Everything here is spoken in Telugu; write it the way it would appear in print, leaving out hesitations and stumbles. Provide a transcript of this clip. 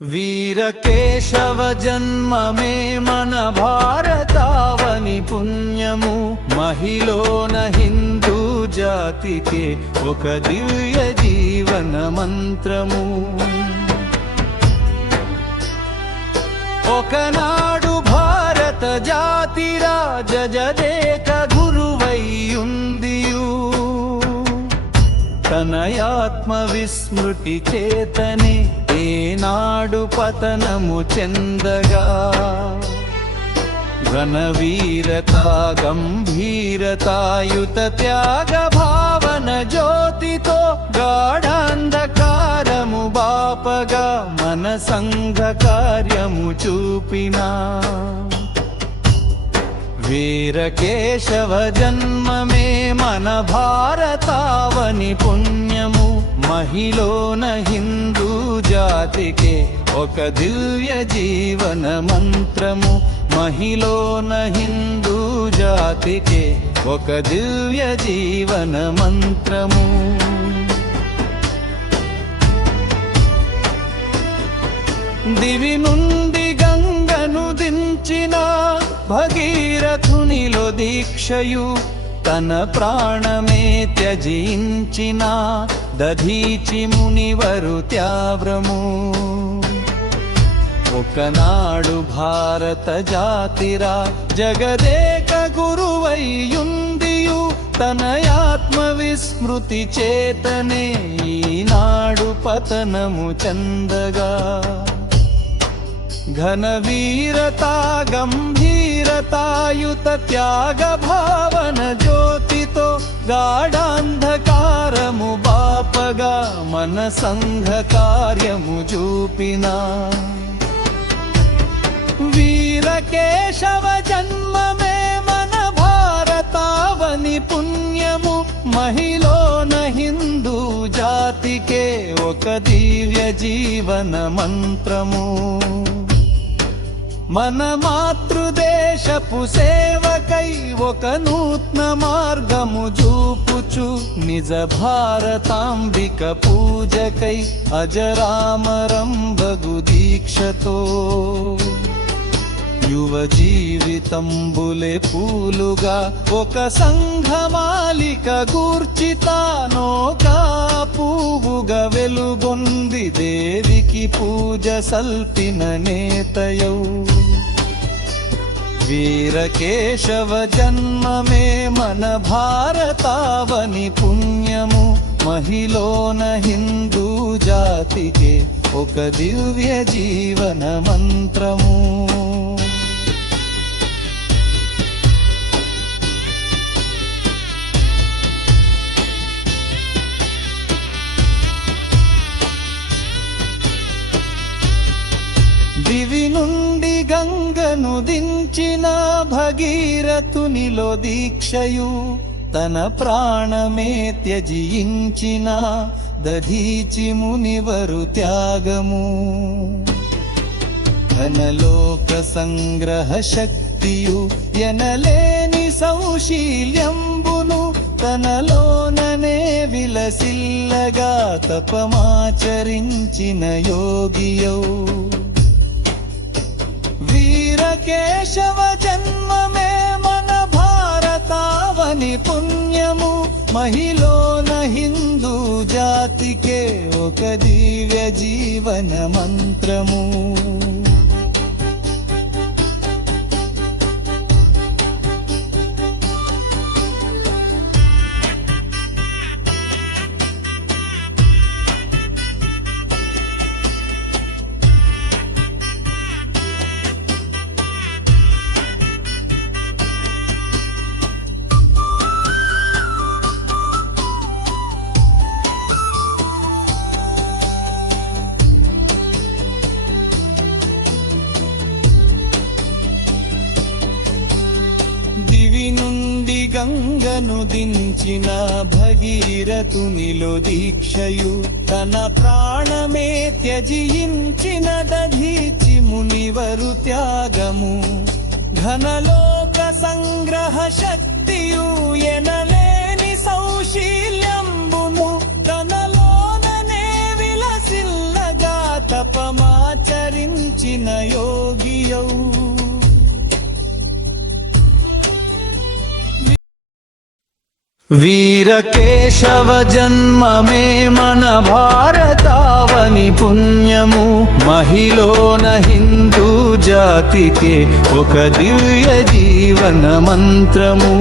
వీరకేశవ జన్మమే మన భారతావని పుణ్యము, మహిళోన హిందూ జాతికి ఒక దివ్య జీవన మంత్రము. ఒకనాడు భారత జాతి రాజజదేక గురువైయుందియు, తనయాత్మ విస్మృతి చేతనే ఏనాడు పతనము చెందగా. ఘనవీరత గంభీరతాయుత త్యాగ భావన జ్యోతితో గాఢాంధకారము బాపగా మన సంఘ కార్యము చూపినా. వీరకేశవ జన్మమే మన భారతావని పుణ్యము, మహిళోన హిందూ జాతికి ఒక దివ్య జీవన మంత్రము. మహిళోన హిందూ జాతికి ఒక దివ్య జీవన మంత్రము. దివి నుండి గంగను దించిన భగీరథునిలో దీక్షయు, తన ప్రాణమే త్యజించిన దధీచి మునివరు త్యావ్రము. ఒకనాడు భారత జాతిరా జగదేక గురువైయుందియు, తనయాత్మ విస్మృతి చేతనే ఈనాడు పతనము చెందగా. ఘనవీరత గంభీరతాయుత త్యాగ భావన జ్యోతితో గాఢాంధకారము బాపగా మన సంఘ కార్యము చూపినా. వీరకేశవ జన్మమే మన భారతావని పుణ్యము, మహిళోన హిందూ జాతికే ఒక దివ్య జీవన మంత్రము. మన మాతృదేశపు సేవకై ఒక నూత్న మార్గము చూపుచు, నిజ భారతాంబిక పూజకై అజరామరం బగు దీక్షతో. యువ జీవితంబులే పూలుగా ఒక సంఘమాలిక గూర్చితానోకా పువ్వుగా వెలుగొంది దేవికి పూజ సల్పిన నేతయౌ. వీరకేశవ జన్మమే మన భారతావని పుణ్యము, మహిళోన హిందూ జాతికి ఒక దివ్య జీవన మంత్రము. దివి నుండి గంగను దించిన భగీరథునిలో దీక్షయు, తన ప్రాణమే త్యజించిన దధీచి మునివరు త్యాగము. ధనలోక సంగ్రహ శక్తియు ఎనలేని సౌశీల్యంబును, తనలోననే విలసిల్లగా తపమాచరించిన యోగియౌ. వీరకేశవ జన్మమే మన భారతావని పుణ్యము, మహిళోన హిందూ జాతికే ఒక దివ్య జీవన మంత్రము. దివి నుండి గంగను దించిన భగీరథునిలో దీక్షయు, తన ప్రాణమే త్యజించిన దధీచి మునివరు త్యాగము. ఘనలోక సంగ్రహ శక్తియు ఎనలేని సౌశీల్యంబును, తనలోననే విలసిల్లగా తప ధర్మమాచరించిన యోగియౌ వీరకేశవ జన్మమే మన భారతావని పుణ్యము మహిళోన హిందూ జాతికే ఒక దివ్య జీవన మంత్రము